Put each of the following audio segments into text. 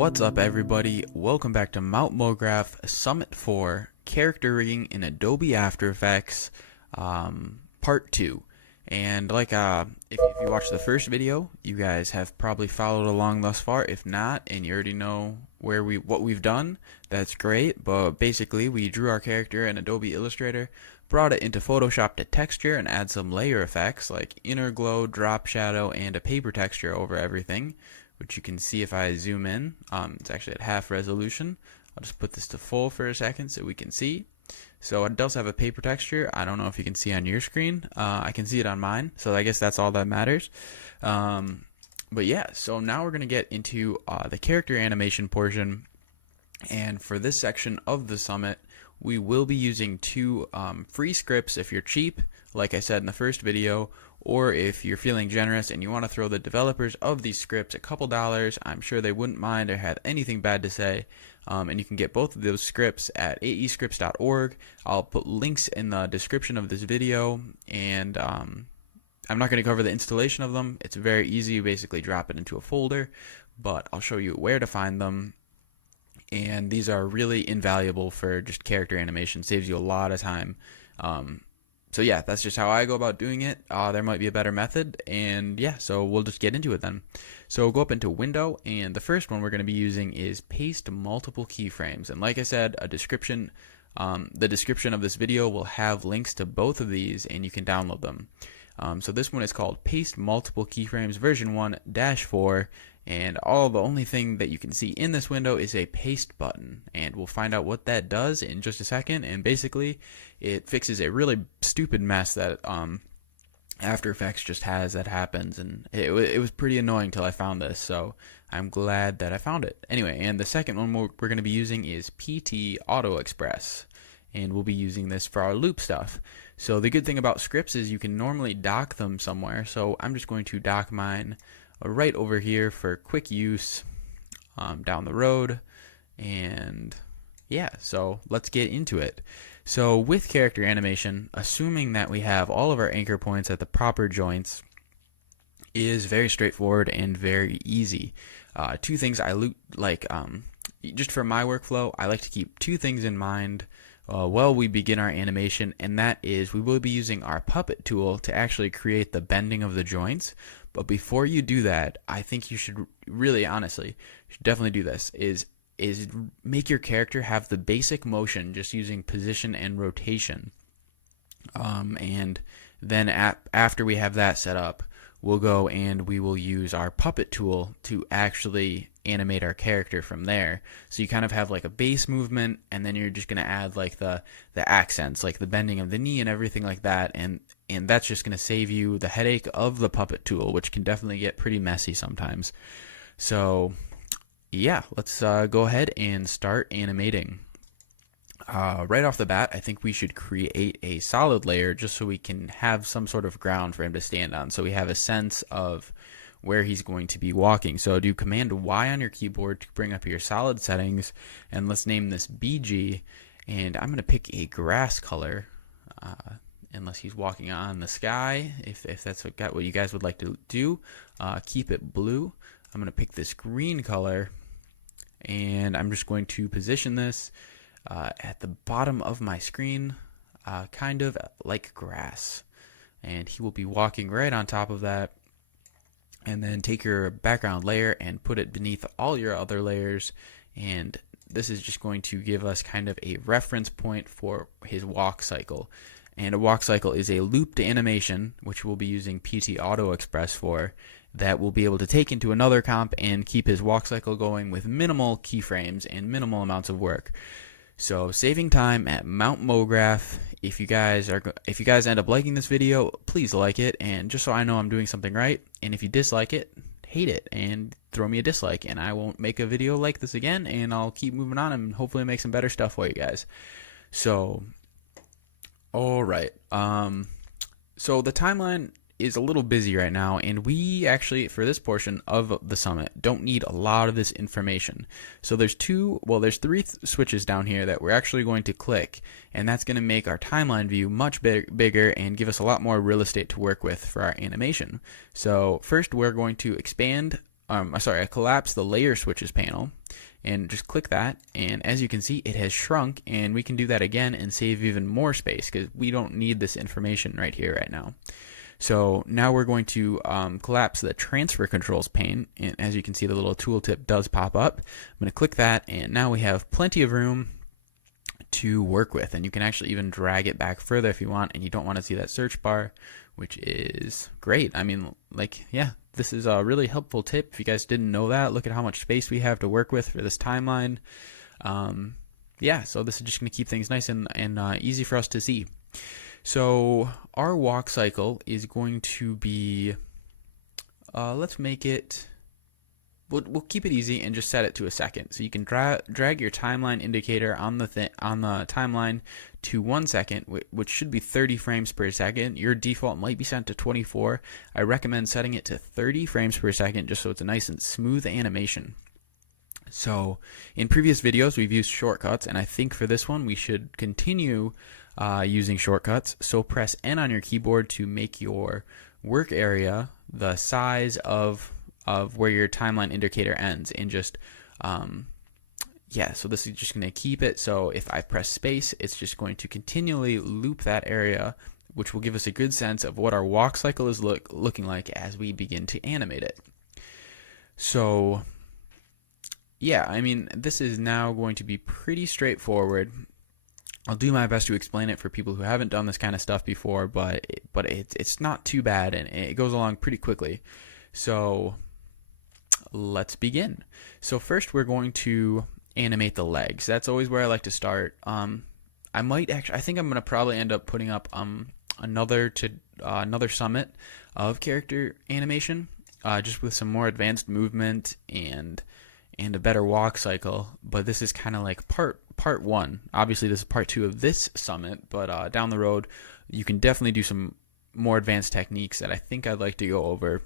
What's up, everybody? Welcome back to Mograph Summit 4 Character Rigging in Adobe After Effects Part 2. And if you watched the first video, you guys have probably followed along thus far. If not, and you already know what we've done, that's great. But basically, we drew our character in Adobe Illustrator, brought it into Photoshop to texture and add some layer effects like inner glow, drop shadow, and a paper texture over everything, which you can see if I zoom in. It's actually at half resolution. I'll just put this to full for a second so we can see. So it does have a paper texture. I don't know if you can see on your screen. I can see it on mine, so I guess that's all that matters. But yeah, so now we're going to get into the character animation portion. And for this section of the summit, we will be using two free scripts if you're cheap, like I said in the first video, or if you're feeling generous and you want to throw the developers of these scripts a couple dollars. I'm sure they wouldn't mind or have anything bad to say. And you can get both of those scripts at aescripts.org. I'll put links in the description of this video, and I'm not going to cover the installation of them. It's very easy. You basically drop it into a folder, but I'll show you where to find them. And these are really invaluable for just character animation. Saves you a lot of time. So yeah, that's just how I go about doing it. There might be a better method, and yeah, so we'll just get into it then. So go up into Window, and the first one we're going to be using is Paste Multiple Keyframes. And like I said, the description of this video will have links to both of these, and you can download them. So this one is called Paste Multiple Keyframes version 1-4, and the only thing that you can see in this window is a paste button, and we'll find out what that does in just a second. And basically it fixes a really stupid mess that After Effects just has that happens, and it was pretty annoying till I found this, so I'm glad that I found it. Anyway, and the second one we're going to be using is PT Auto Express, and we'll be using this for our loop stuff. So the good thing about scripts is you can normally dock them somewhere, so I'm just going to dock mine right over here for quick use down the road. And yeah, so let's get into it. So with character animation, assuming that we have all of our anchor points at the proper joints, is very straightforward and very easy. Two things just for my workflow, I like to keep two things in mind while we begin our animation, and that is we will be using our puppet tool to actually create the bending of the joints. But before you do that, I think you should really, honestly, you should definitely do this, is make your character have the basic motion just using position and rotation. And then after we have that set up, we'll go and we will use our puppet tool to actually animate our character from there. So you kind of have like a base movement, and then you're just going to add like the accents, like the bending of the knee and everything like that, and that's just going to save you the headache of the puppet tool, which can definitely get pretty messy sometimes. So yeah, let's go ahead and start animating. Right off the bat, I think we should create a solid layer just so we can have some sort of ground for him to stand on, so we have a sense of where he's going to be walking. So do Command Y on your keyboard to bring up your solid settings, and let's name this BG, and I'm going to pick a grass color, unless he's walking on the sky. If that's what you guys would like to do, keep it blue. I'm going to pick this green color, and I'm just going to position this at the bottom of my screen, kind of like grass, and he will be walking right on top of that. And then take your background layer and put it beneath all your other layers, and this is just going to give us kind of a reference point for his walk cycle. And a walk cycle is a looped animation, which we'll be using PT Auto Express for, that we'll be able to take into another comp and keep his walk cycle going with minimal keyframes and minimal amounts of work. So saving time at Mount Mograph. If you guys end up liking this video, please like it, and just so I know I'm doing something right. And if you dislike it, hate it and throw me a dislike, and I won't make a video like this again, and I'll keep moving on and hopefully make some better stuff for you guys. So all right, so the timeline is a little busy right now, and we actually, for this portion of the summit, don't need a lot of this information. So there's three switches down here that we're actually going to click, and that's going to make our timeline view much bigger and give us a lot more real estate to work with for our animation. So first we're going to expand I collapse the layer switches panel and just click that, and as you can see, it has shrunk, and we can do that again and save even more space because we don't need this information right here right now. So now we're going to collapse the transfer controls pane, and as you can see, the little tooltip does pop up. I'm going to click that, and now we have plenty of room to work with, and you can actually even drag it back further if you want, and you don't want to see that search bar, which is great. I mean, like, yeah, this is a really helpful tip. If you guys didn't know that, look at how much space we have to work with for this timeline. Yeah, so this is just going to keep things nice and easy for us to see. So our walk cycle is going to be, let's make it, we'll keep it easy and just set it to a second. So you can drag your timeline indicator on the timeline to 1 second, which should be 30 frames per second. Your default might be set to 24. I recommend setting it to 30 frames per second just so it's a nice and smooth animation. So in previous videos we've used shortcuts, and I think for this one we should continue using shortcuts. So press N on your keyboard to make your work area the size of where your timeline indicator ends, and just yeah, so this is just going to keep it. So if I press space, it's just going to continually loop that area, which will give us a good sense of what our walk cycle is looking like as we begin to animate it. So yeah, I mean, this is now going to be pretty straightforward. I'll do my best to explain it for people who haven't done this kind of stuff before, but it's not too bad, and it goes along pretty quickly. So let's begin. So first we're going to animate the legs. That's always where I like to start. I think I'm gonna probably end up putting up another summit of character animation, just with some more advanced movement and a better walk cycle. But this is kind of like part one. Obviously this is part two of this summit, but down the road you can definitely do some more advanced techniques that I think I'd like to go over.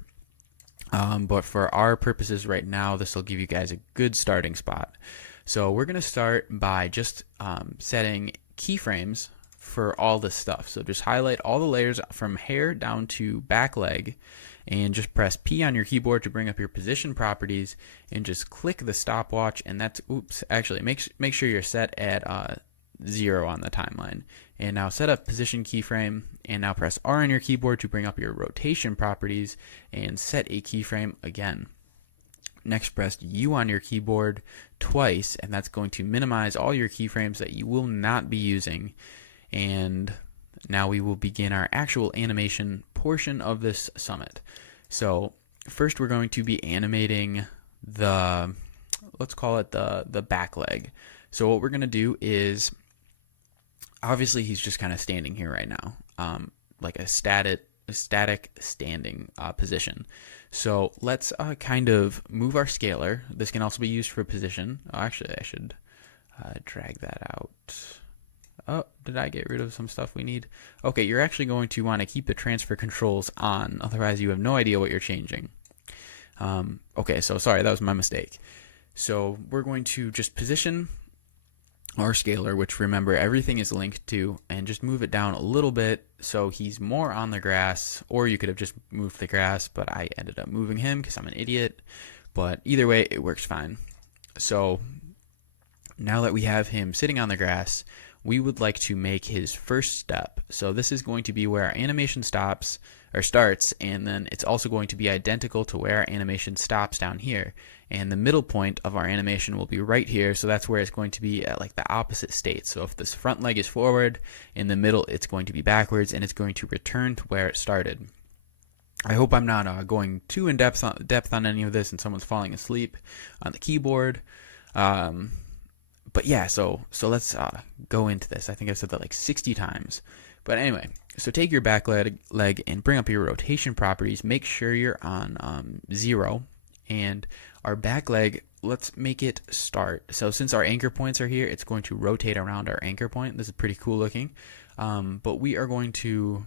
But for our purposes right now, this will give you guys a good starting spot. So we're going to start by just setting keyframes for all this stuff. So just highlight all the layers from hair down to back leg, and just press P on your keyboard to bring up your position properties, and just click the stopwatch, and that's, actually make sure you're set at 0 on the timeline. And now set up position keyframe, and now press R on your keyboard to bring up your rotation properties and set a keyframe again. Next, press U on your keyboard twice, and that's going to minimize all your keyframes that you will not be using. And now we will begin our actual animation portion of this summit. So first we're going to be animating the, let's call it the back leg. So what we're going to do is, obviously he's just kind of standing here right now, like a static standing position. So let's kind of move our scaler. This can also be used for position. Oh, actually I should drag that out. Oh, did I get rid of some stuff we need? Okay, you're actually going to want to keep the transfer controls on, otherwise you have no idea what you're changing. Okay, so sorry, that was my mistake. So we're going to just position our scaler, which remember everything is linked to, and just move it down a little bit so he's more on the grass, or you could have just moved the grass, but I ended up moving him because I'm an idiot. But either way, it works fine. So now that we have him sitting on the grass, we would like to make his first step. So this is going to be where our animation starts, and then it's also going to be identical to where our animation stops down here. And the middle point of our animation will be right here, so that's where it's going to be at like the opposite state. So if this front leg is forward, in the middle it's going to be backwards, and it's going to return to where it started. I hope I'm not going too in depth on any of this and someone's falling asleep on the keyboard. But yeah, so let's go into this. I think I've said that like 60 times. But anyway, so take your back leg and bring up your rotation properties. Make sure you're on 0. And our back leg, let's make it start. So since our anchor points are here, it's going to rotate around our anchor point. This is pretty cool looking. But we are going to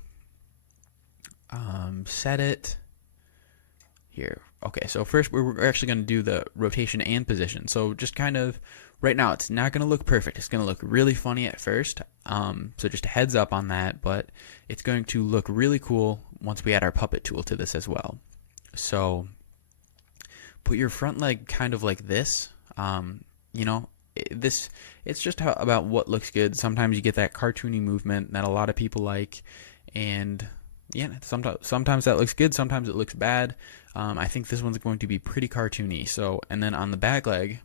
set it here. Okay, so first we're actually going to do the rotation and position. So just kind of, right now it's not going to look perfect. It's going to look really funny at first. So just a heads up on that, but it's going to look really cool once we add our puppet tool to this as well. So put your front leg kind of like this. You know, it's just about what looks good. Sometimes you get that cartoony movement that a lot of people like, and yeah, sometimes that looks good, sometimes it looks bad. I think this one's going to be pretty cartoony. So, and then on the back leg,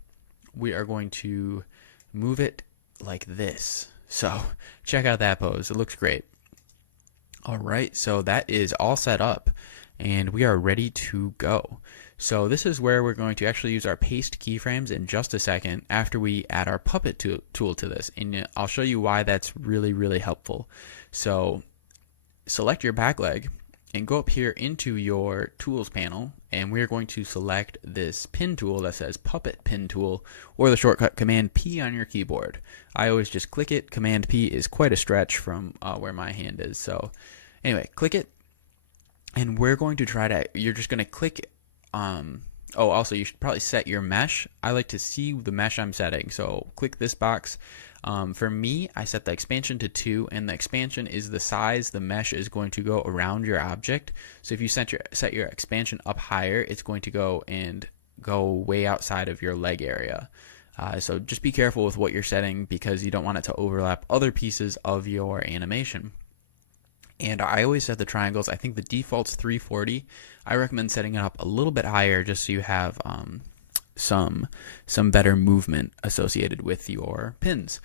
we are going to move it like this. So check out that pose. It looks great. All right, so that is all set up, and we are ready to go. So this is where we're going to actually use our paste keyframes in just a second after we add our puppet tool to this, and I'll show you why that's really, really helpful. So select your back leg and go up here into your tools panel, and we're going to select this pin tool that says puppet pin tool, or the shortcut Command P on your keyboard. I always just click it. Command P is quite a stretch from where my hand is. So anyway, click it, and we're going to try to, you're just going to click, oh, also you should probably set your mesh. I like to see the mesh I'm setting, so click this box. For me, I set the expansion to 2, and the expansion is the size the mesh is going to go around your object. So if you set your expansion up higher, it's going to go way outside of your leg area. So just be careful with what you're setting, because you don't want it to overlap other pieces of your animation. And I always set the triangles. I think the default's 340. I recommend setting it up a little bit higher just so you have some better movement associated with your pins.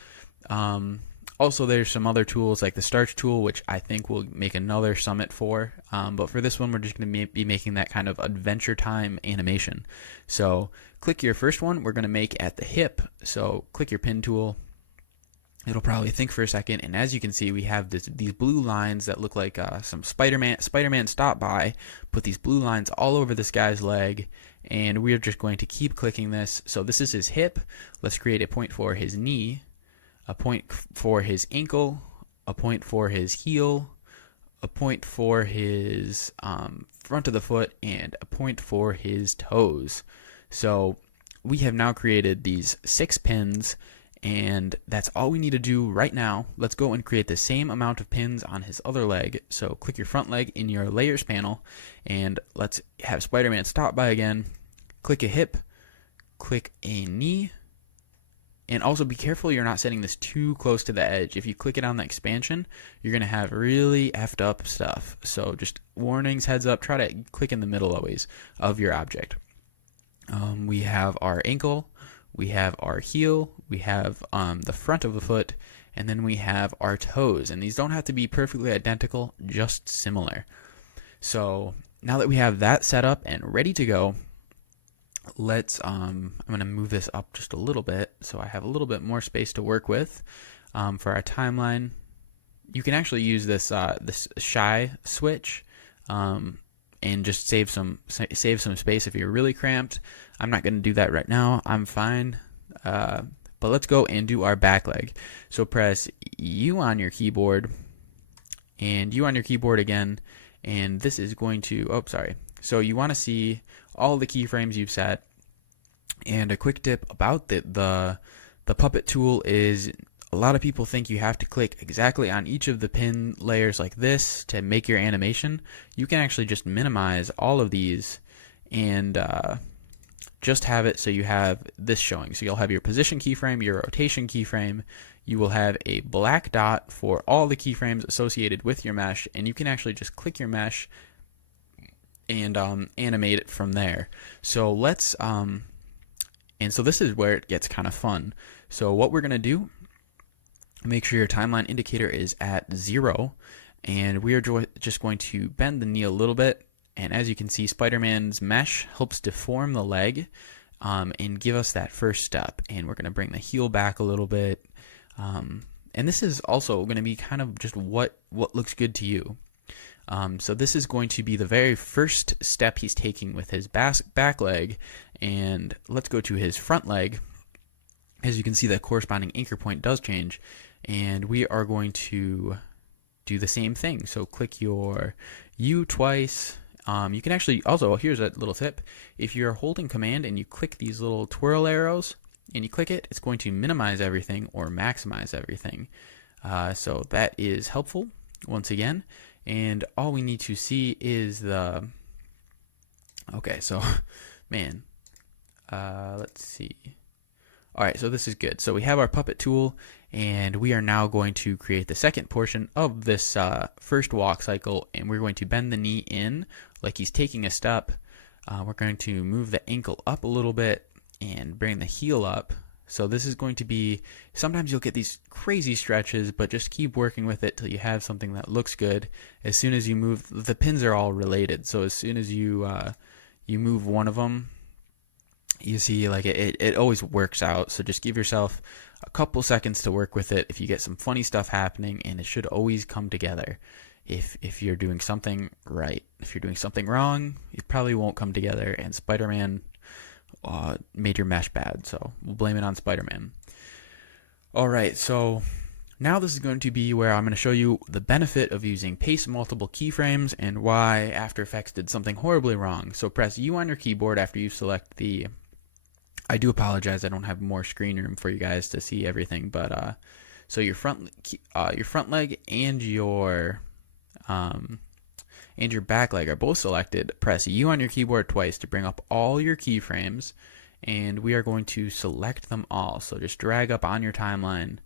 Also, there's some other tools like the starch tool, which I think we'll make another summit for. But for this one, we're just going to be making that kind of adventure time animation. So click your first one. We're going to make at the hip. So click your pin tool. It'll probably think for a second, and as you can see, we have these blue lines that look like some Spider-Man stopped by, put these blue lines all over this guy's leg, and we're just going to keep clicking this. So this is his hip. Let's create a point for his knee, a point for his ankle, a point for his heel, a point for his front of the foot, and a point for his toes. So we have now created these 6 pins, and that's all we need to do right now. Let's go and create the same amount of pins on his other leg. So click your front leg in your layers panel, and let's have Spider-Man stop by again. Click a hip, click a knee, and also be careful you're not setting this too close to the edge. If you click it on the expansion, you're going to have really effed up stuff. So just warnings, heads up, try to click in the middle always of your object. We have our ankle, we have our heel, we have the front of the foot, and then we have our toes. And these don't have to be perfectly identical, just similar. So now that we have that set up and ready to go, let's, I'm going to move this up just a little bit so I have a little bit more space to work with. For our timeline, you can actually use this shy switch and just save some space if you're really cramped. I'm not going to do that right now. I'm fine. But let's go and do our back leg. So press U on your keyboard and U on your keyboard again, and this is going to, oh, sorry. So you want to see all the keyframes you've set. And a quick tip about the puppet tool is a lot of people think you have to click exactly on each of the pin layers like this to make your animation. You can actually just minimize all of these and just have it so you have this showing. So you'll have your position keyframe, your rotation keyframe. You will have a black dot for all the keyframes associated with your mesh, and you can actually just click your mesh and animate it from there. So let's and so this is where it gets kind of fun. So what we're gonna do, make sure your timeline indicator is at 0, and we are just going to bend the knee a little bit. And as you can see, Spider-Man's mesh helps deform the leg and give us that first step. And we're going to bring the heel back a little bit. And this is also going to be kind of just what looks good to you. So this is going to be the very first step he's taking with his back leg. And let's go to his front leg. As you can see, the corresponding anchor point does change. And we are going to do the same thing. So click your U twice. You can actually also, here's a little tip. If you're holding command and you click these little twirl arrows and you click it, it's going to minimize everything or maximize everything. So that is helpful once again. And all we need to see is the, okay, so man, let's see. All right, so this is good. So we have our puppet tool, and we are now going to create the second portion of this first walk cycle, and we're going to bend the knee in like he's taking a step. We're going to move the ankle up a little bit and bring the heel up. So this is going to be, sometimes you'll get these crazy stretches, but just keep working with it till you have something that looks good. As soon as you move, the pins are all related, so as soon as you you move one of them, you see like it always works out. So just give yourself a couple seconds to work with it. If you get some funny stuff happening, and it should always come together if you're doing something right. If you're doing something wrong, it probably won't come together, and Spider-Man made your mesh bad, so we'll blame it on Spider-Man. Alright, so now this is going to be where I'm going to show you the benefit of using paste multiple keyframes and why After Effects did something horribly wrong. So press U on your keyboard after you select the, I do apologize, I don't have more screen room for you guys to see everything, but so your front leg and your back leg are both selected. Press U on your keyboard twice to bring up all your keyframes, and we are going to select them all. So just drag up on your timeline,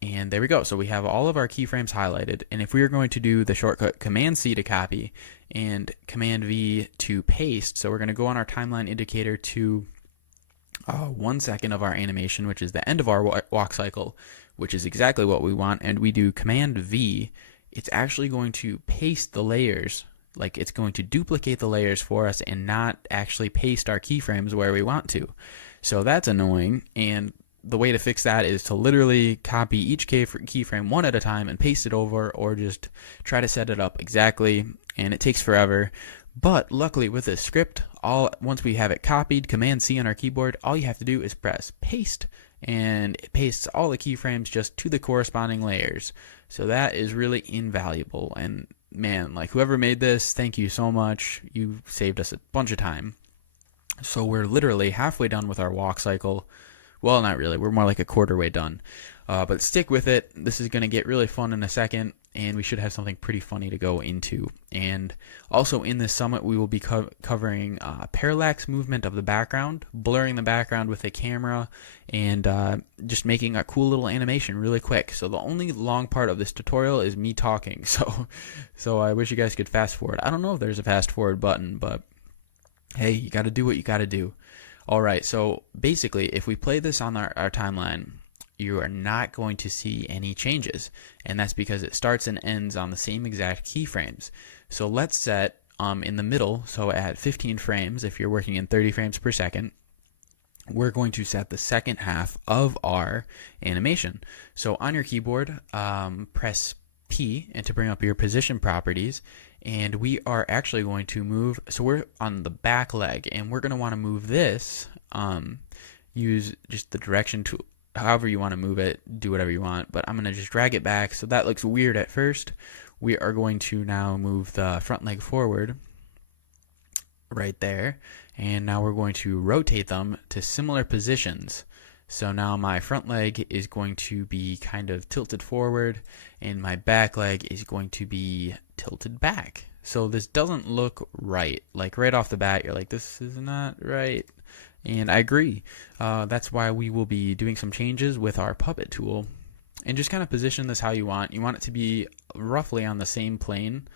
and there we go. So we have all of our keyframes highlighted, and if we are going to do the shortcut Command C to copy and Command V to paste, so we're going to go on our timeline indicator to 1 second of our animation, which is the end of our walk cycle, which is exactly what we want, and we do Command V, it's actually going to paste the layers. Like, it's going to duplicate the layers for us and not actually paste our keyframes where we want to. So that's annoying, and the way to fix that is to literally copy each keyframe one at a time and paste it over, or just try to set it up exactly, and it takes forever. But luckily with this script, once we have it copied, Command C on our keyboard, all you have to do is press paste, and it pastes all the keyframes just to the corresponding layers. So that is really invaluable, and man, like, whoever made this, thank you so much. You saved us a bunch of time. So we're literally halfway done with our walk cycle. Well, not really. We're more like a quarter way done. But stick with it. This is going to get really fun in a second, and we should have something pretty funny to go into. And also in this summit, we will be covering parallax movement of the background, blurring the background with a camera, and just making a cool little animation really quick. So the only long part of this tutorial is me talking. So I wish you guys could fast forward. I don't know if there's a fast forward button, but hey, you got to do what you got to do. All right, so basically, if we play this on our timeline, you are not going to see any changes, and that's because it starts and ends on the same exact keyframes. So let's set in the middle, so at 15 frames, if you're working in 30 frames per second, we're going to set the second half of our animation. So on your keyboard, press P and to bring up your position properties, and we are actually going to move, so we're on the back leg, and we're going to want to move this, use just the direction tool, however you want to move it, do whatever you want, but I'm going to just drag it back, so that looks weird at first. We are going to now move the front leg forward, right there, and now we're going to rotate them to similar positions. So now my front leg is going to be kind of tilted forward, and my back leg is going to be tilted back. So this doesn't look right. Like, right off the bat, you're like, this is not right. And I agree. That's why we will be doing some changes with our puppet tool, and just kind of position this how you want. You want it to be roughly on the same plane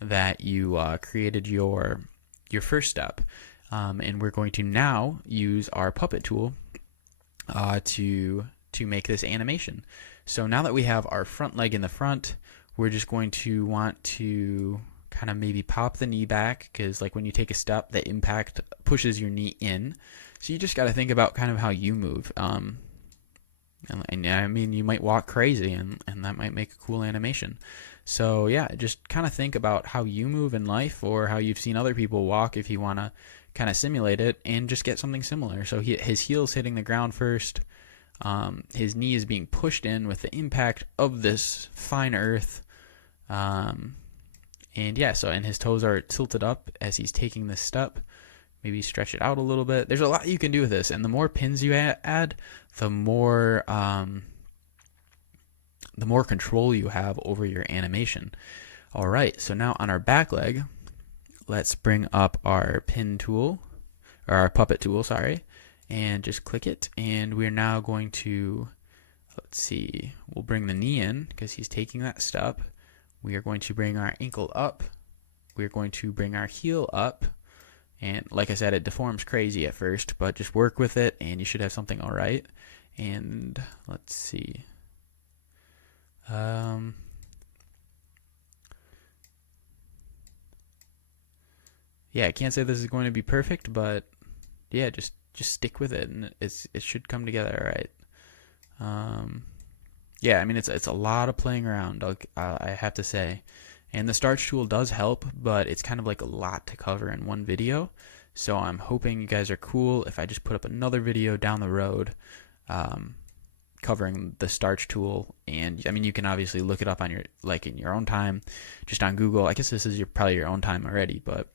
that you created your first step. And we're going to now use our puppet tool to make this animation. So now that we have our front leg in the front, we're just going to want to kind of maybe pop the knee back, because like when you take a step, the impact pushes your knee in. So you just got to think about kind of how you move. And I mean, you might walk crazy, and that might make a cool animation. So yeah, just kind of think about how you move in life, or how you've seen other people walk if you want to kind of simulate it, and just get something similar. So his heel's hitting the ground first. His knee is being pushed in with the impact of this fine earth. And yeah, so, and his toes are tilted up as he's taking this step. Maybe stretch it out a little bit. There's a lot you can do with this, and the more pins you add, the more control you have over your animation. All right, so now on our back leg, let's bring up our pin tool. or our puppet tool, sorry, and just click it. And we're now going to, let's see, we'll bring the knee in because he's taking that step. We are going to bring our ankle up. We're going to bring our heel up. And like I said, it deforms crazy at first, but just work with it and you should have something all right. And let's see. Yeah, I can't say this is going to be perfect, but yeah, just stick with it and it should come together all right. Yeah, I mean, it's a lot of playing around, I have to say. And the starch tool does help, but it's kind of like a lot to cover in one video. So I'm hoping you guys are cool if I just put up another video down the road covering the starch tool. And I mean, you can obviously look it up on your, like in your own time, just on Google. I guess this is probably your own time already, but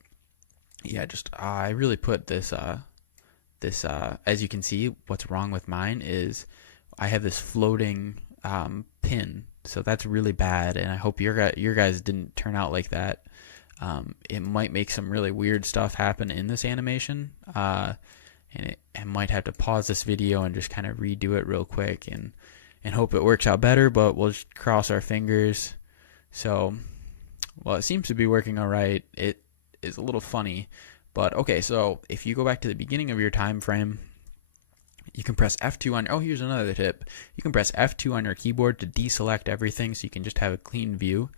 yeah, just I really put this as you can see, what's wrong with mine is I have this floating pin, so that's really bad, and I hope your guys didn't turn out like that. It might make some really weird stuff happen in this animation, and I might have to pause this video and just kind of redo it real quick and hope it works out better, but we'll just cross our fingers. So, well, it seems to be working all right. It is a little funny, but okay, so if you go back to the beginning of your time frame, you can press F2 on, oh, here's another tip. You can press F2 on your keyboard to deselect everything so you can just have a clean view,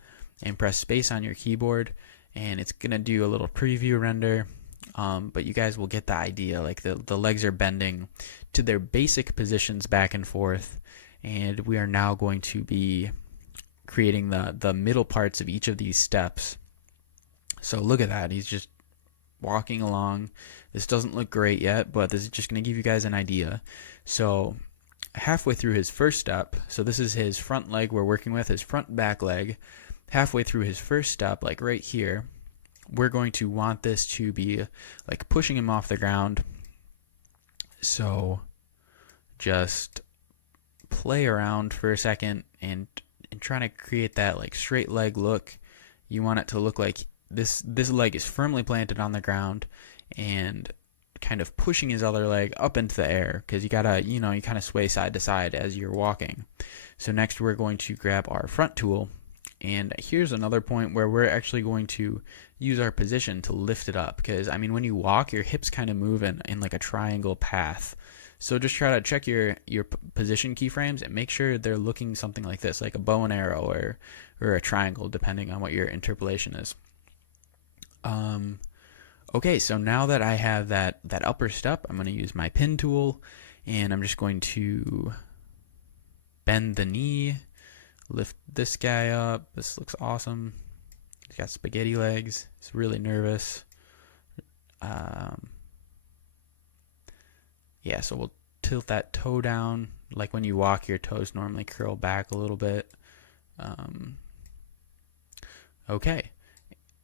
and press space on your keyboard and it's going to do a little preview render. But you guys will get the idea, like the legs are bending to their basic positions back and forth, and we are now going to be creating the middle parts of each of these steps. So look at that, he's just walking along. This doesn't look great yet, but this is just going to give you guys an idea. So halfway through his first step, so this is his front leg we're working with, his front back leg. Halfway through his first step, like right here, we're going to want this to be like pushing him off the ground. So just play around for a second and trying to create that like straight leg look. You want it to look like this leg is firmly planted on the ground and kind of pushing his other leg up into the air, because you gotta, you kind of sway side to side as you're walking. So next we're going to grab our front tool, and here's another point where we're actually going to use our position to lift it up, because I mean when you walk your hips kind of move in like a triangle path. So just try to check your position keyframes and make sure they're looking something like this, like a bow and arrow or a triangle, depending on what your interpolation is. Okay, so now that I have that upper step, I'm going to use my pin tool, and I'm just going to bend the knee, lift this guy up. This looks awesome. He's got spaghetti legs. He's really nervous. Yeah, so we'll tilt that toe down. Like when you walk, your toes normally curl back a little bit. Okay.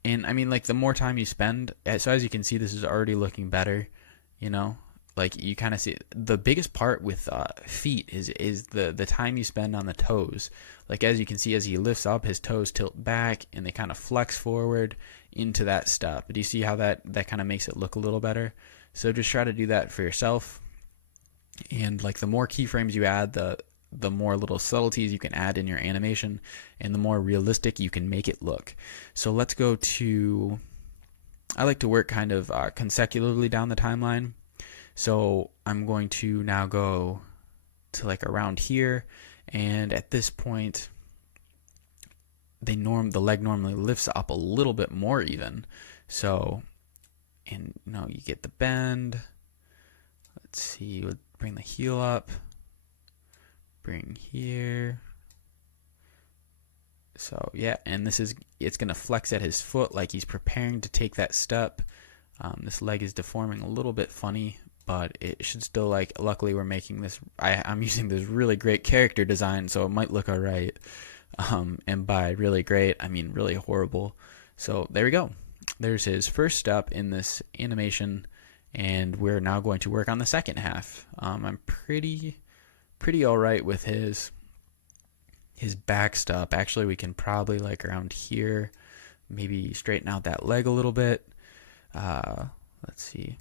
And I mean, like the more time you spend, so as you can see, this is already looking better, like you kind of see the biggest part with feet is the time you spend on the toes. Like as you can see, as he lifts up, his toes tilt back and they kind of flex forward into that step. Do you see how that kind of makes it look a little better? So just try to do that for yourself. And like the more keyframes you add, the more little subtleties you can add in your animation, and the more realistic you can make it look. So let's go to, I like to work kind of consecutively down the timeline. So I'm going to now go to like around here, and at this point the leg normally lifts up a little bit more even. So, and you get the bend. Let's see, we'll bring the heel up. Bring here. So yeah, and it's gonna flex at his foot like he's preparing to take that step. This leg is deforming a little bit funny, but it should still, like, luckily we're making this, I'm using this really great character design, so it might look alright. And by really great, I mean really horrible. So there we go. There's his first step in this animation, and we're now going to work on the second half. I'm pretty alright with his back step. Actually, we can probably, like, around here maybe straighten out that leg a little bit. Let's see.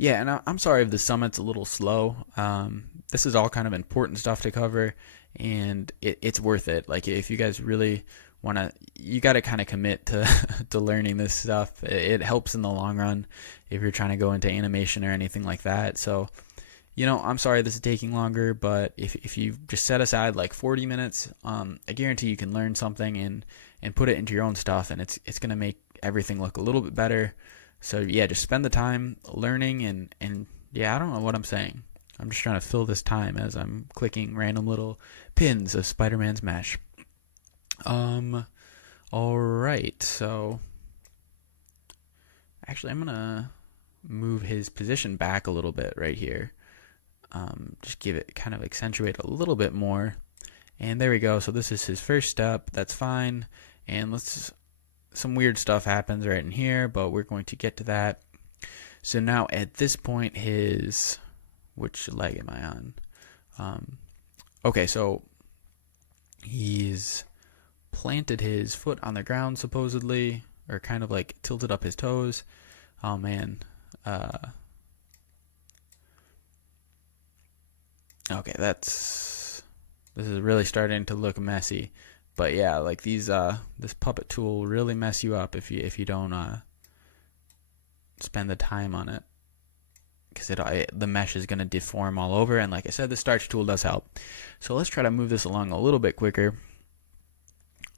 Yeah, and I'm sorry if the summit's a little slow. This is all kind of important stuff to cover, and it's worth it. Like, if you guys really want to, you got to kind of commit to to learning this stuff. It helps in the long run if you're trying to go into animation or anything like that. So, I'm sorry this is taking longer, but if you just set aside like 40 minutes, I guarantee you can learn something and put it into your own stuff, and it's gonna make everything look a little bit better. So yeah, just spend the time learning and yeah, I don't know what I'm saying. I'm just trying to fill this time as I'm clicking random little pins of Spider-Man's mesh. All right, so actually I'm gonna move his position back a little bit right here. Just give it, kind of accentuate a little bit more. And there we go. So this is his first step. That's fine. And some weird stuff happens right in here, but we're going to get to that. So now at this point, which leg am I on? Okay, so he's planted his foot on the ground supposedly, or kind of like tilted up his toes. Oh man. Okay, this is really starting to look messy. But yeah, like this puppet tool will really mess you up if you don't spend the time on it, because the mesh is gonna deform all over. And like I said, the starch tool does help. So let's try to move this along a little bit quicker.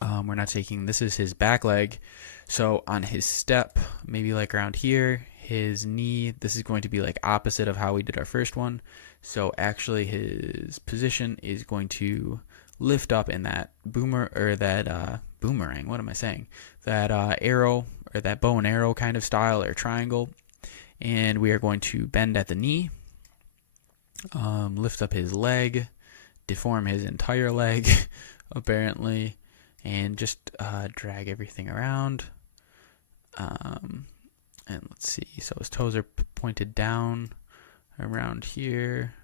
We're not taking, this is his back leg. So on his step, maybe like around here, his knee, this is going to be like opposite of how we did our first one. So actually his position is going to lift up in that boomerang, what am I saying? That arrow, or that bow and arrow kind of style, or triangle. And we are going to bend at the knee, lift up his leg, deform his entire leg, apparently, and just drag everything around. And let's see, so his toes are pointed down around here.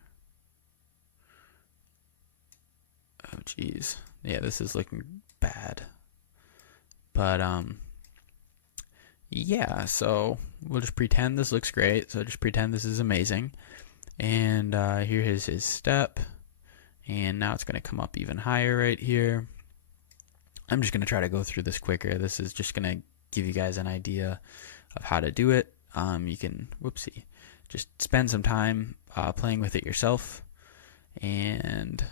Oh geez, yeah, this is looking bad. But yeah, so we'll just pretend this looks great. So just pretend this is amazing. And here is his step, and now it's going to come up even higher right here. I'm just going to try to go through this quicker. This is just going to give you guys an idea of how to do it. You can, just spend some time playing with it yourself and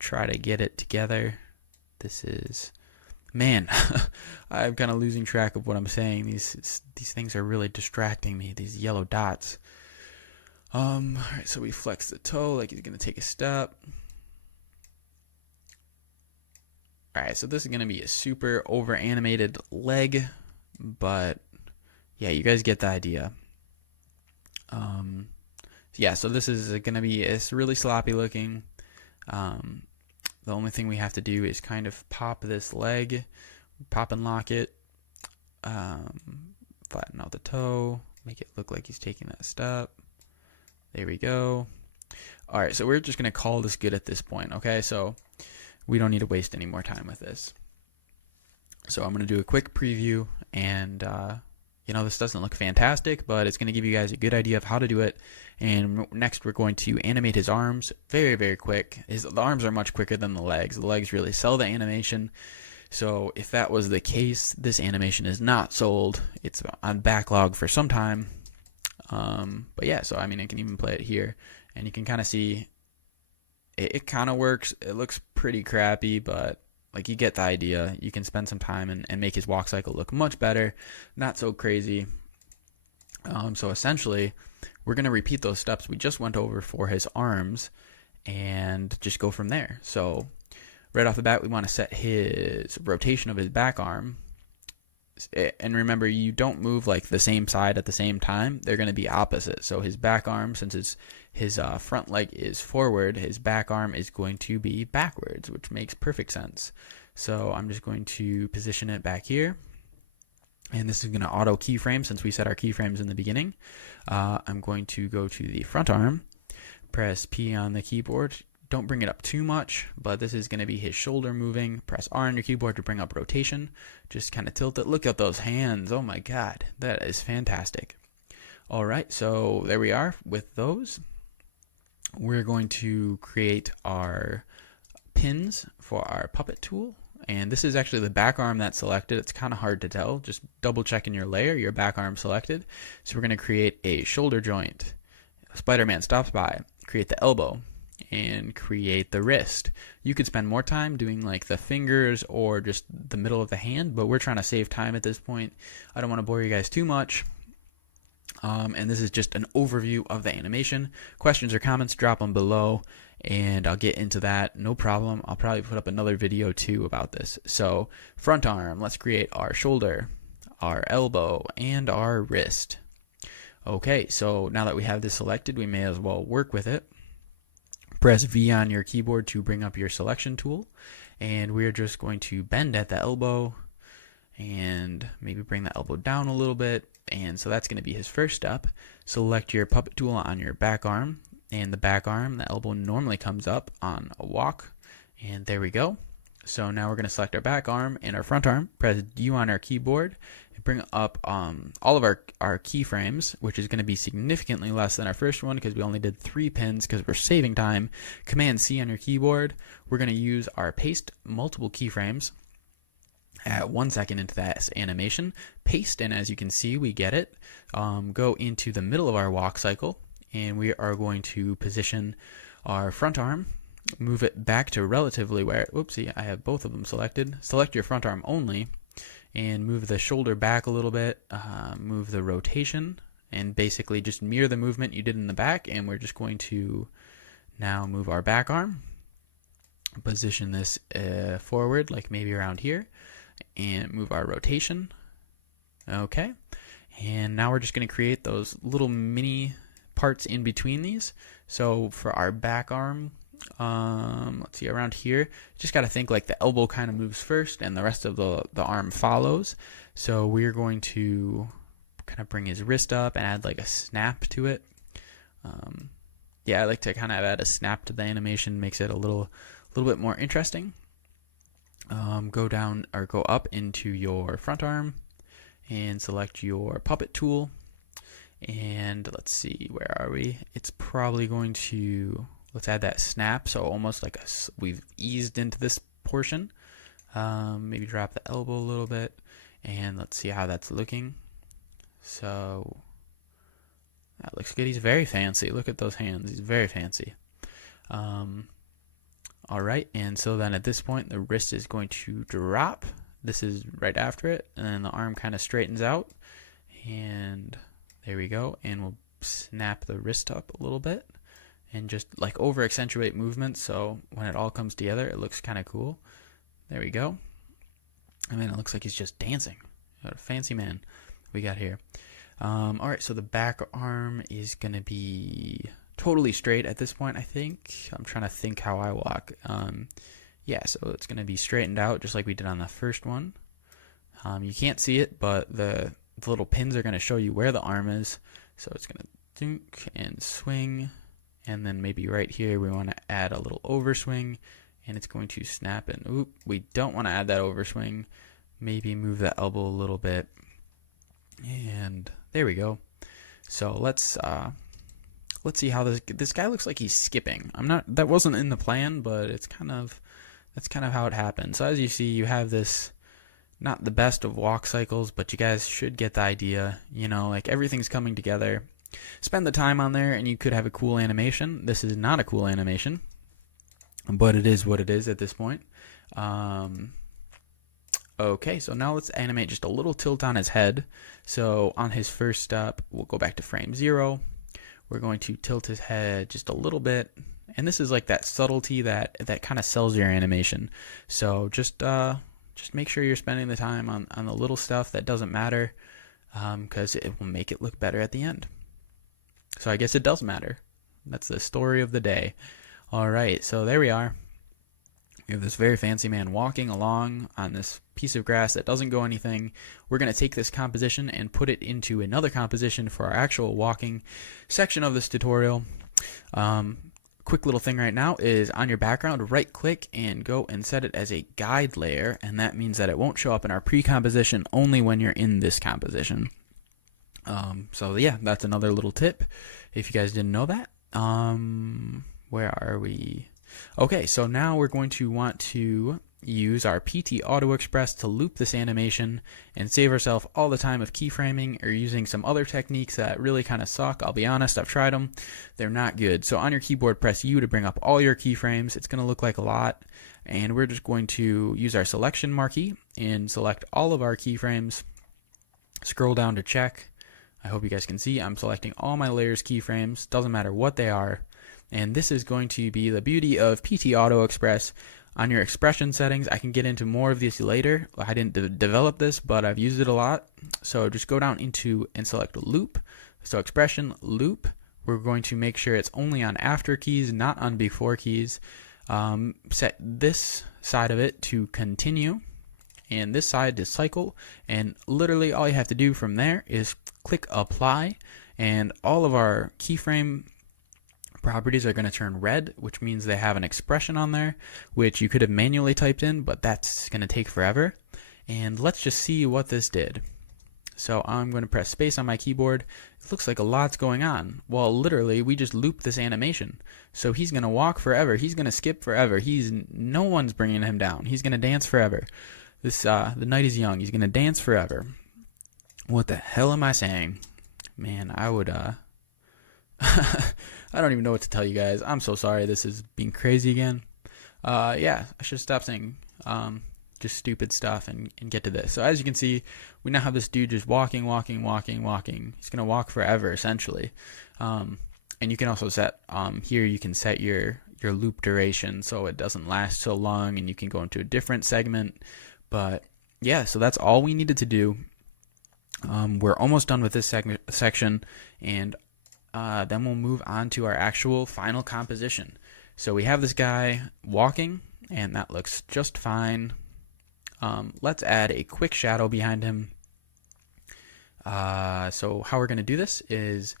try to get it together. This is, man, I'm kind of losing track of what I'm saying. These things are really distracting me, these yellow dots. Alright, so we flex the toe like he's going to take a step. Alright, so this is going to be a super over animated leg, but yeah, you guys get the idea. Yeah, so this is going to be, it's really sloppy looking. The only thing we have to do is kind of pop this leg, pop and lock it, flatten out the toe, make it look like he's taking that step. There we go. Alright, so we're just going to call this good at this point, okay? So we don't need to waste any more time with this. So I'm going to do a quick preview, and this doesn't look fantastic, but it's going to give you guys a good idea of how to do it. And next we're going to animate his arms very, very quick. The arms are much quicker than the legs. The legs really sell the animation. So if that was the case, this animation is not sold. It's on backlog for some time. But yeah, so I mean, I can even play it here, and you can kind of see it kind of works. It looks pretty crappy, but like, you get the idea. You can spend some time and make his walk cycle look much better. Not so crazy. So essentially, we're going to repeat those steps we just went over for his arms and just go from there. So right off the bat, we want to set his rotation of his back arm. And remember, you don't move like the same side at the same time. They're going to be opposite. So his back arm, since his front leg is forward, his back arm is going to be backwards, which makes perfect sense. So I'm just going to position it back here. And this is going to auto keyframe since we set our keyframes in the beginning. I'm going to go to the front arm, press P on the keyboard. Don't bring it up too much, but this is going to be his shoulder moving. Press R on your keyboard to bring up rotation. Just kind of tilt it. Look at those hands. Oh my God, that is fantastic. Alright, so there we are with those. We're going to create our pins for our puppet tool. And this is actually the back arm that's selected. It's kind of hard to tell. Just double check in your layer, your back arm selected. So we're going to create a shoulder joint. Spider-Man stops by, create the elbow, and create the wrist. You could spend more time doing like the fingers or just the middle of the hand, but we're trying to save time at this point. I don't want to bore you guys too much. And this is just an overview of the animation. Questions or comments, drop them below, and I'll get into that. No problem. I'll probably put up another video too about this. So front arm, let's create our shoulder, our elbow, and our wrist. Okay, so now that we have this selected, we may as well work with it. Press V on your keyboard to bring up your selection tool, and we're just going to bend at the elbow and maybe bring the elbow down a little bit. And so that's going to be his first step. Select your puppet tool on your back arm, and the back arm, the elbow normally comes up on a walk, and there we go. So now we're going to select our back arm and our front arm, press U on our keyboard, and bring up all of our keyframes, which is going to be significantly less than our first one because we only did 3 pins because we're saving time. Command C on your keyboard. We're going to use our paste multiple keyframes at 1 second into that animation. Paste, and as you can see, we get it. Go into the middle of our walk cycle, and we are going to position our front arm, move it back to relatively where, whoopsie, I have both of them selected. Select your front arm only, and move the shoulder back a little bit, move the rotation, and basically just mirror the movement you did in the back, and we're just going to now move our back arm, position this forward, like maybe around here, and move our rotation. Okay, and now we're just going to create those little mini parts in between these. So for our back arm, let's see, around here, just got to think like the elbow kind of moves first and the rest of the arm follows. So we're going to kind of bring his wrist up and add like a snap to it. Yeah, I like to kind of add a snap to the animation, makes it a little bit more interesting. Go down or go up into your front arm and select your puppet tool. And let's see, where are we? It's probably going to, let's add that snap, so almost like we've eased into this portion. Maybe drop the elbow a little bit, and let's see how that's looking. So that looks good. He's very fancy. Look at those hands. He's very fancy. Alright, and so then at this point the wrist is going to drop. This is right after it, and then the arm kind of straightens out, and there we go. And we'll snap the wrist up a little bit and just like over accentuate movement, so when it all comes together it looks kind of cool. There we go. I mean, it looks like he's just dancing. What a fancy man we got here. Alright, so the back arm is going to be totally straight at this point, I think. I'm trying to think how I walk. Yeah, so it's going to be straightened out just like we did on the first one. You can't see it, but the little pins are going to show you where the arm is. So it's going to dunk and swing, and then maybe right here we want to add a little overswing, and it's going to snap, and oop, we don't want to add that overswing. Maybe move the elbow a little bit, and there we go. So let's see how this guy looks like he's skipping. That wasn't in the plan, but that's kind of how it happened. So as you see, you have this, not the best of walk cycles, but you guys should get the idea. You know, like everything's coming together. Spend the time on there and you could have a cool animation. This is not a cool animation, but it is what it is at this point. Okay, so now let's animate just a little tilt on his head. So on his first step, we'll go back to frame 0. We're going to tilt his head just a little bit, and this is like that subtlety that kind of sells your animation. So just make sure you're spending the time on the little stuff that doesn't matter, because it will make it look better at the end. So I guess it does matter. That's the story of the day. Alright, so there we are. We have this very fancy man walking along on this piece of grass that doesn't go anything. We're going to take this composition and put it into another composition for our actual walking section of this tutorial. Quick little thing right now is on your background, right click and go and set it as a guide layer, and that means that it won't show up in our pre-composition, only when you're in this composition. So yeah, that's another little tip if you guys didn't know that. Where are we? Okay, so now we're going to want to use our PT Auto Express to loop this animation and save ourselves all the time of keyframing or using some other techniques that really kind of suck. I'll be honest, I've tried them. They're not good. So on your keyboard, press U to bring up all your keyframes. It's going to look like a lot. And we're just going to use our selection marquee and select all of our keyframes. Scroll down to check. I hope you guys can see I'm selecting all my layers keyframes. Doesn't matter what they are. And this is going to be the beauty of PT Auto Express. On your expression settings, I can get into more of this later. I didn't develop this, but I've used it a lot. So just go down into and select loop. So expression loop. We're going to make sure it's only on after keys, not on before keys. Set this side of it to continue and this side to cycle. And literally all you have to do from there is click apply, and all of our keyframe properties are going to turn red, which means they have an expression on there, which you could have manually typed in, but that's going to take forever. And let's just see what this did. So I'm going to press space on my keyboard. It looks like a lot's going on. Well, literally, we just looped this animation. So he's going to walk forever. He's going to skip forever. No one's bringing him down. He's going to dance forever. The night is young. He's going to dance forever. What the hell am I saying? Man, I would, I don't even know what to tell you guys. I'm so sorry. This is being crazy again. Yeah, I should stop saying just stupid stuff and get to this. So as you can see, we now have this dude just walking. He's going to walk forever, essentially. And you can also set, here you can set your loop duration so it doesn't last so long, and you can go into a different segment. But yeah, so that's all we needed to do. We're almost done with this section, and then we'll move on to our actual final composition. So we have this guy walking, and that looks just fine. Let's add a quick shadow behind him. So how we're going to do this is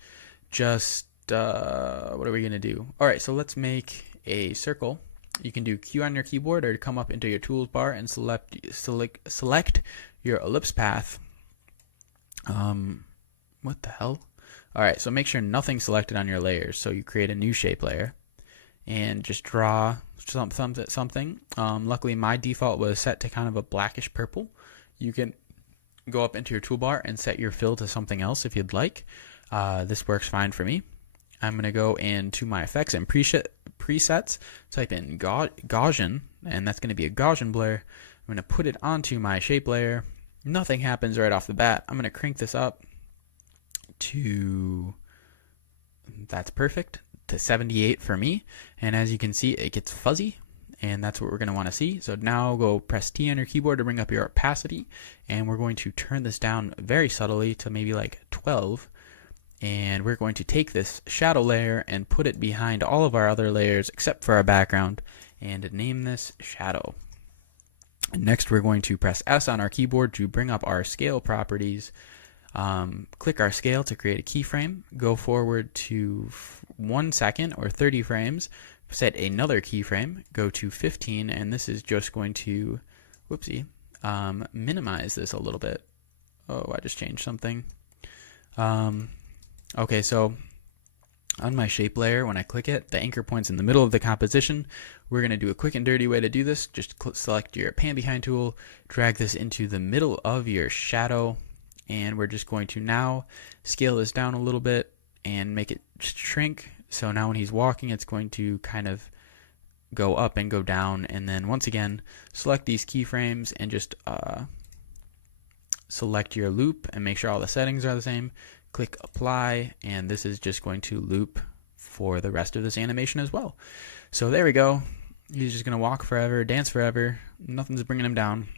just, what are we going to do? All right, so let's make a circle. You can do Q on your keyboard or come up into your tools bar and select your ellipse path. What the hell? All right, so make sure nothing's selected on your layers. So you create a new shape layer and just draw something. Luckily, my default was set to kind of a blackish purple. You can go up into your toolbar and set your fill to something else if you'd like. This works fine for me. I'm going to go into my effects and presets, type in Gaussian, and that's going to be a Gaussian blur. I'm going to put it onto my shape layer. Nothing happens right off the bat. I'm going to crank this up to, that's perfect, to 78 for me. And as you can see, it gets fuzzy, and that's what we're going to want to see. So now go press T on your keyboard to bring up your opacity, and we're going to turn this down very subtly to maybe like 12. And we're going to take this shadow layer and put it behind all of our other layers except for our background and name this shadow. Next, we're going to press S on our keyboard to bring up our scale properties. Click our scale to create a keyframe. Go forward to 1 second or 30 frames. Set another keyframe. Go to 15, and this is just going to, minimize this a little bit. Oh, I just changed something. Okay, so on my shape layer, when I click it, the anchor point's in the middle of the composition. We're going to do a quick and dirty way to do this. Just select your pan behind tool, drag this into the middle of your shadow, and we're just going to now scale this down a little bit and make it shrink. So now when he's walking, it's going to kind of go up and go down. And then once again, select these keyframes and just select your loop and make sure all the settings are the same. Click apply, and this is just going to loop for the rest of this animation as well. So there we go. He's just going to walk forever, dance forever. Nothing's bringing him down.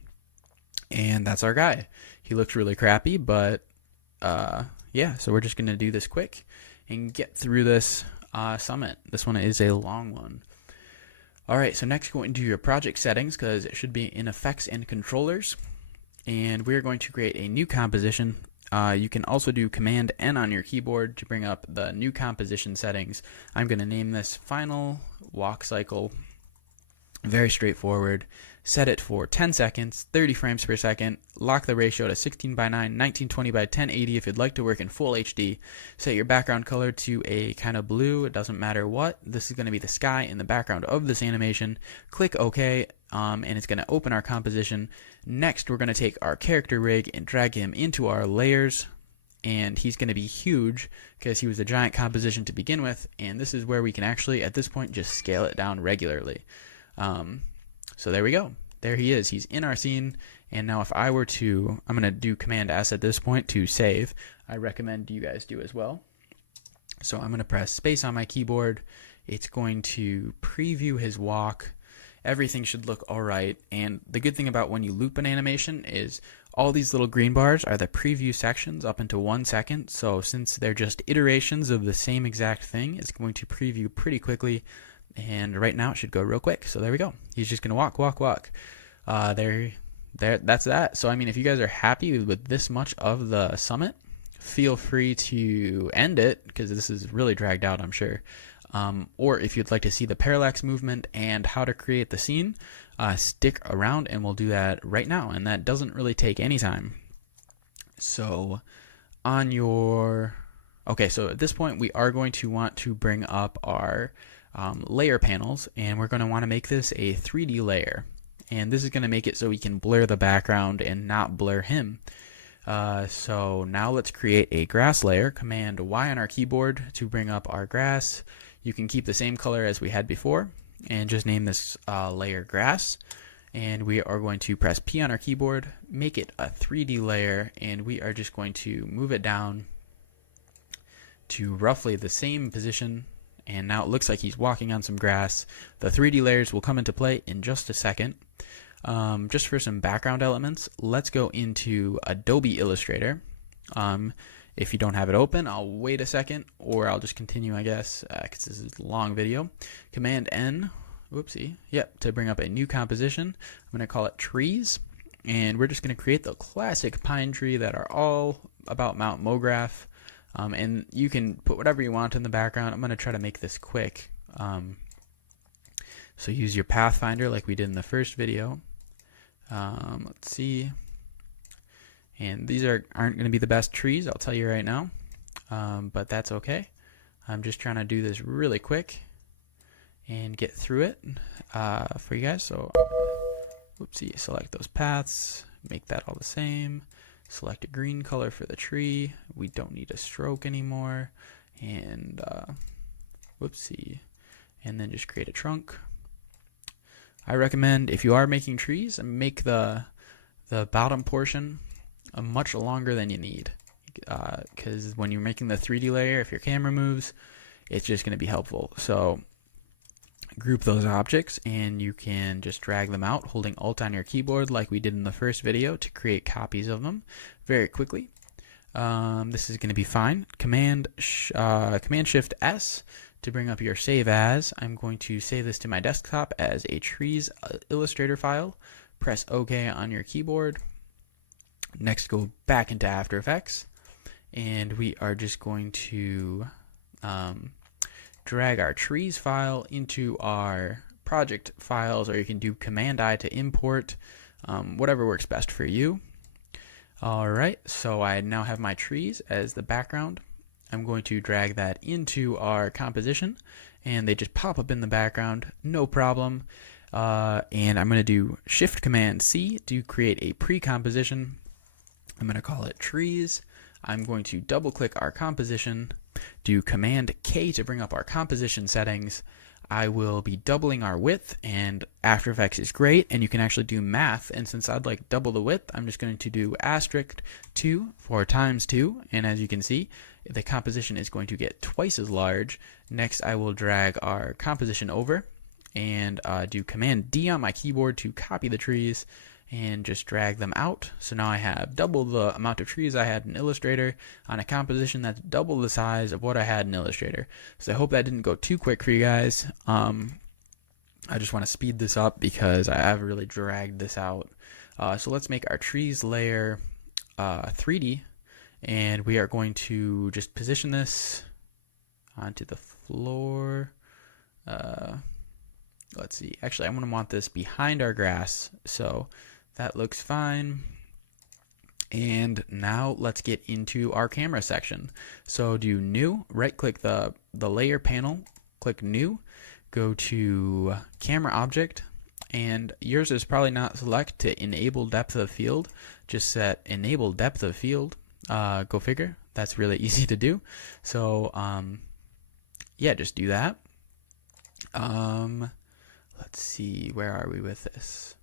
And that's our guy. He looks really crappy, but yeah, so we're just going to do this quick and get through this summit. This one is a long one. All right, so next go into your project settings because it should be in effects and controllers. And we're going to create a new composition. You can also do Command N on your keyboard to bring up the new composition settings. I'm going to name this Final Walk Cycle. Very straightforward. set it for 10 seconds, 30 frames per second, lock the ratio to 16 by 9, 1920 by 1080 if you'd like to work in full HD. Set your background color to a kind of blue, it doesn't matter what. This is going to be the sky in the background of this animation. Click OK, and it's going to open our composition. Next, we're going to take our character rig and drag him into our layers, and he's going to be huge because he was a giant composition to begin with, and this is where we can actually, at this point, just scale it down regularly. So there we go. There he is. He's in our scene. And now if I were to, I'm going to do Command S at this point to save. I recommend you guys do as well. So I'm going to press space on my keyboard. It's going to preview his walk. Everything should look all right. And the good thing about when you loop an animation is all these little green bars are the preview sections up into 1 second. So since they're just iterations of the same exact thing, it's going to preview pretty quickly. And right now it should go real quick. So there we go. He's just gonna walk. There. That's that. So I mean, if you guys are happy with this much of the summit, feel free to end it because this is really dragged out, I'm sure. Or if you'd like to see the parallax movement and how to create the scene, stick around and we'll do that right now. And that doesn't really take any time. So on your okay, so at this point we are going to want to bring up our layer panels, and we're going to want to make this a 3D layer, and this is going to make it so we can blur the background and not blur him. So now let's create a grass layer. Command Y on our keyboard to bring up our grass. You can keep the same color as we had before and just name this layer grass, and we are going to press P on our keyboard, make it a 3D layer, and we are just going to move it down to roughly the same position. And now it looks like he's walking on some grass. The 3D layers will come into play in just a second. Just for some background elements, let's go into Adobe Illustrator. If you don't have it open, I'll wait a second, or I'll just continue, I guess, because this is a long video. Command N, whoopsie, yep, to bring up a new composition. I'm going to call it trees, and we're just going to create the classic pine tree that are all about Mount Mograph. And you can put whatever you want in the background. I'm going to try to make this quick. So use your Pathfinder like we did in the first video. Let's see. And these aren't going to be the best trees, I'll tell you right now. But that's okay. I'm just trying to do this really quick and get through it for you guys. So, whoopsie, select those paths, make that all the same. Select a green color for the tree. We don't need a stroke anymore. And whoopsie. And then just create a trunk. I recommend, if you are making trees, make the bottom portion much longer than you need. Because when you're making the 3D layer, if your camera moves, it's just going to be helpful. So group those objects, and you can just drag them out holding Alt on your keyboard like we did in the first video to create copies of them very quickly. This is going to be fine. Command Shift S to bring up your save as. I'm going to save this to my desktop as a trees Illustrator file. Press OK on your keyboard. Next, go back into After Effects, and we are just going to drag our trees file into our project files, or you can do Command I to import, whatever works best for you. Alright, so I now have my trees as the background. I'm going to drag that into our composition, and they just pop up in the background, no problem. And I'm going to do Shift Command C to create a pre-composition. I'm going to call it trees. I'm going to double click our composition, do Command K to bring up our composition settings. I will be doubling our width, and After Effects is great, and you can actually do math, and since I'd like double the width, I'm just going to do asterisk 2 for times 2, and as you can see, the composition is going to get twice as large. Next, I will drag our composition over, and do Command D on my keyboard to copy the trees, and just drag them out. So now I have double the amount of trees I had in Illustrator on a composition that's double the size of what I had in Illustrator. So I hope that didn't go too quick for you guys. I just want to speed this up because I have really dragged this out. So let's make our trees layer 3D, and we are going to just position this onto the floor. let's see. Actually, I'm going to want this behind our grass. So that looks fine. And now let's get into our camera section. So do new, right click the layer panel, click new, go to camera object, and yours is probably not select to enable depth of field. Just set enable depth of field. Go figure. That's really easy to do. So yeah, just do that. Let's see, where are we with this?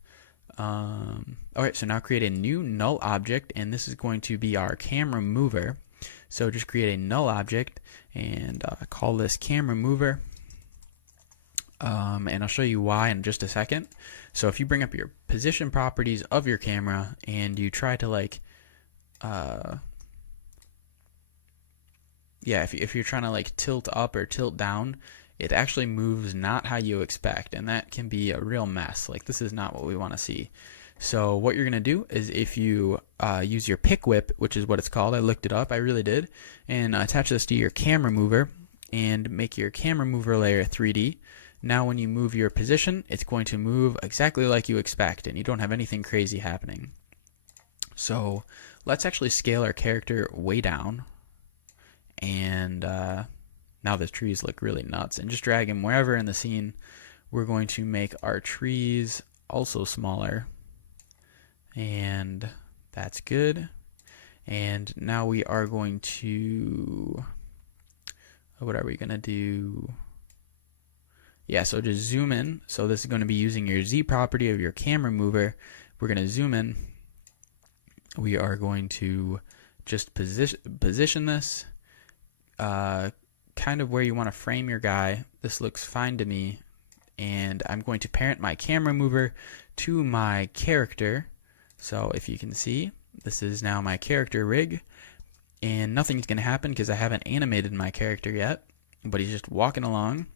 Alright, so now create a new null object, and this is going to be our camera mover. So just create a null object and call this camera mover. And I'll show you why in just a second. So if you bring up your position properties of your camera and you try to like, if you're trying to like tilt up or tilt down, it actually moves not how you expect, and that can be a real mess. Like, this is not what we want to see. So what you're going to do is if you use your pick whip, which is what it's called, I looked it up, I really did, and attach this to your camera mover and make your camera mover layer 3D. Now when you move your position, it's going to move exactly like you expect, and you don't have anything crazy happening. So let's actually scale our character way down, and now the trees look really nuts, and just drag him wherever in the scene. We're going to make our trees also smaller, and that's good. And now we are going to, what are we going to do? Yeah, so just zoom in. So this is going to be using your Z property of your camera mover. We're going to zoom in. We are going to just position this kind of where you want to frame your guy. This looks fine to me, and I'm going to parent my camera mover to my character. So if you can see, this is now my character rig, and nothing's going to happen because I haven't animated my character yet, but he's just walking along.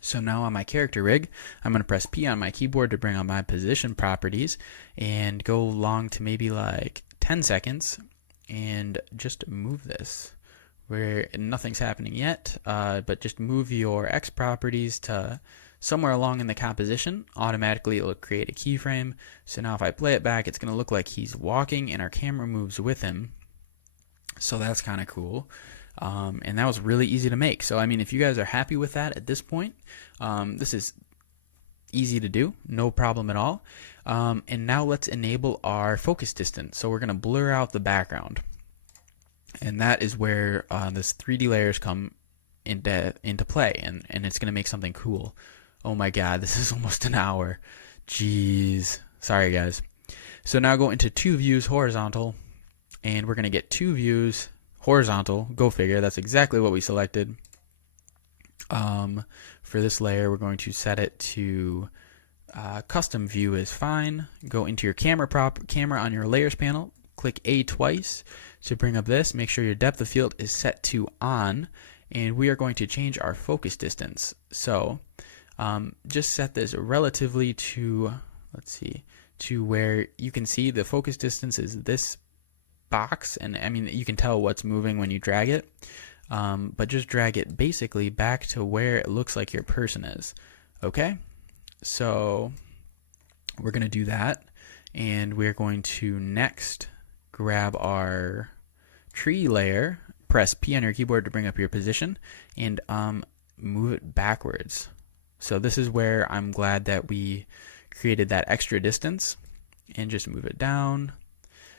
So now on my character rig, I'm going to press P on my keyboard to bring on my position properties and go along to maybe like 10 seconds and just move this where nothing's happening yet, but just move your X properties to somewhere along in the composition. Automatically it'll create a keyframe. So now if I play it back, it's going to look like he's walking and our camera moves with him. So that's kind of cool. And that was really easy to make. So I mean, if you guys are happy with that at this point, this is easy to do, no problem at all. And now let's enable our focus distance. So we're going to blur out the background. And that is where this 3D layers come into play, and it's going to make something cool. Oh my god, this is almost an hour. Jeez. Sorry, guys. So now go into 2 views horizontal, and we're going to get 2 views horizontal. Go figure, that's exactly what we selected. For this layer, we're going to set it to custom view is fine. Go into your camera on your layers panel, click A twice to bring up this. Make sure your depth of field is set to on, and we are going to change our focus distance. So just set this relatively to, let's see, to where you can see the focus distance is this box, and I mean you can tell what's moving when you drag it, but just drag it basically back to where it looks like your person is. Okay, so we're going to do that, and we're going to next grab our tree layer, press P on your keyboard to bring up your position, and move it backwards. So this is where I'm glad that we created that extra distance, and just move it down.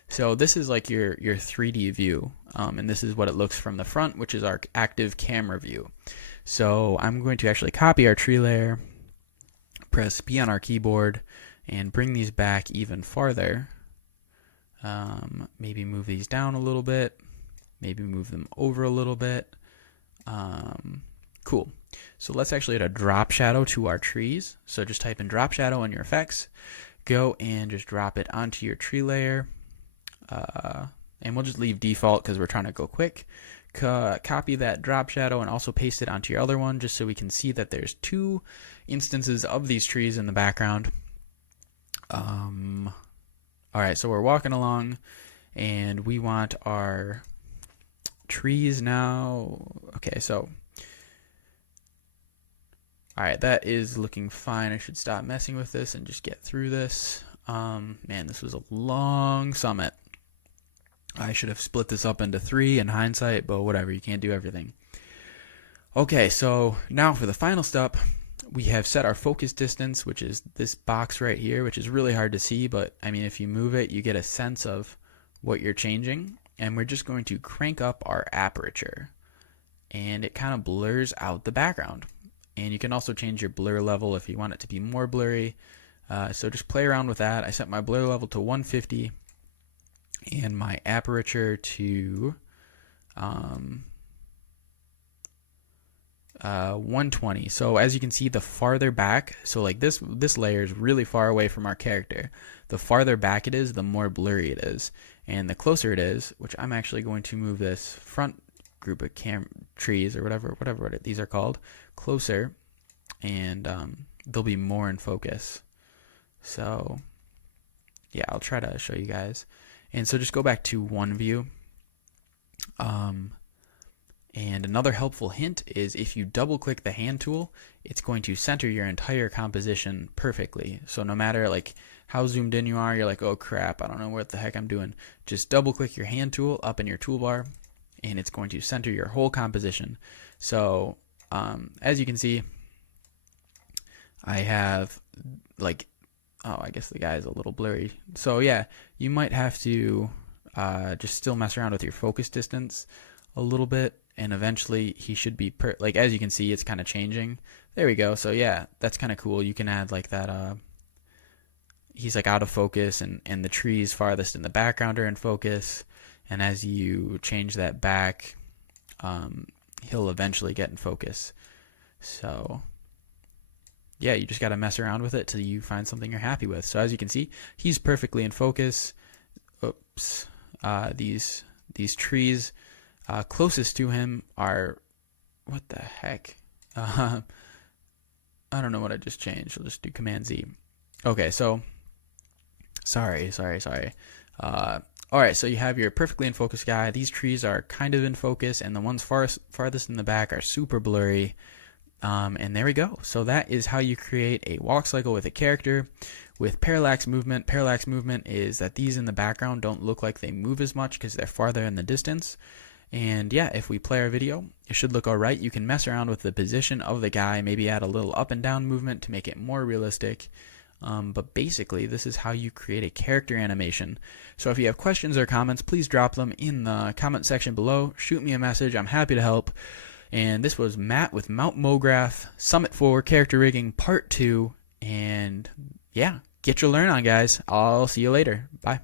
So this is like your 3D view, and this is what it looks from the front, which is our active camera view. So I'm going to actually copy our tree layer, press P on our keyboard, and bring these back even farther. Maybe move these down a little bit, maybe move them over a little bit. Cool. So let's actually add a drop shadow to our trees. So just type in drop shadow on your effects, go and just drop it onto your tree layer. And we'll just leave default because we're trying to go quick. Copy that drop shadow and also paste it onto your other one, just so we can see that there's 2 instances of these trees in the background. Alright, so we're walking along, and we want our trees now. Okay, so Alright, that is looking fine. I should stop messing with this and just get through this. Man, this was a long summit. I should have split this up into 3 in hindsight, but whatever, you can't do everything. Okay, so now for the final step, we have set our focus distance, which is this box right here, which is really hard to see, but I mean, if you move it, you get a sense of what you're changing. And we're just going to crank up our aperture, and it kind of blurs out the background. And you can also change your blur level if you want it to be more blurry. So just play around with that. I set my blur level to 150 and my aperture to 120. So as you can see, the farther back, so like this layer is really far away from our character. The farther back it is, the more blurry it is. And the closer it is, which I'm actually going to move this front group of trees or whatever these are called, closer, and they'll be more in focus. So yeah, I'll try to show you guys. And so just go back to one view. And another helpful hint is if you double click the hand tool, it's going to center your entire composition perfectly. So no matter like how zoomed in you are, you're like, oh crap, I don't know what the heck I'm doing. Just double click your hand tool up in your toolbar, and it's going to center your whole composition. So as you can see, I have like, oh, I guess the guy is a little blurry. So yeah, you might have to just still mess around with your focus distance a little bit, and eventually he should be like, as you can see, it's kind of changing. There we go. So yeah, that's kind of cool. You can add like that he's like out of focus, and the trees farthest in the background are in focus, and as you change that back, he'll eventually get in focus. So yeah, you just got to mess around with it till you find something you're happy with. So as you can see, he's perfectly in focus. Oops. These trees closest to him are, what the heck? I don't know what I just changed. I'll just do Command Z. Okay, so sorry. Alright, so you have your perfectly in focus guy. These trees are kind of in focus, and the ones farthest in the back are super blurry. And there we go. So that is how you create a walk cycle with a character with parallax movement. Parallax movement is that these in the background don't look like they move as much because they're farther in the distance. And yeah, if we play our video, it should look alright. You can mess around with the position of the guy, maybe add a little up and down movement to make it more realistic. But basically, this is how you create a character animation. So if you have questions or comments, please drop them in the comment section below. Shoot me a message. I'm happy to help. And this was Matt with Mograph Summit 4 Character Rigging Part 2. And yeah, get your learn on, guys. I'll see you later. Bye.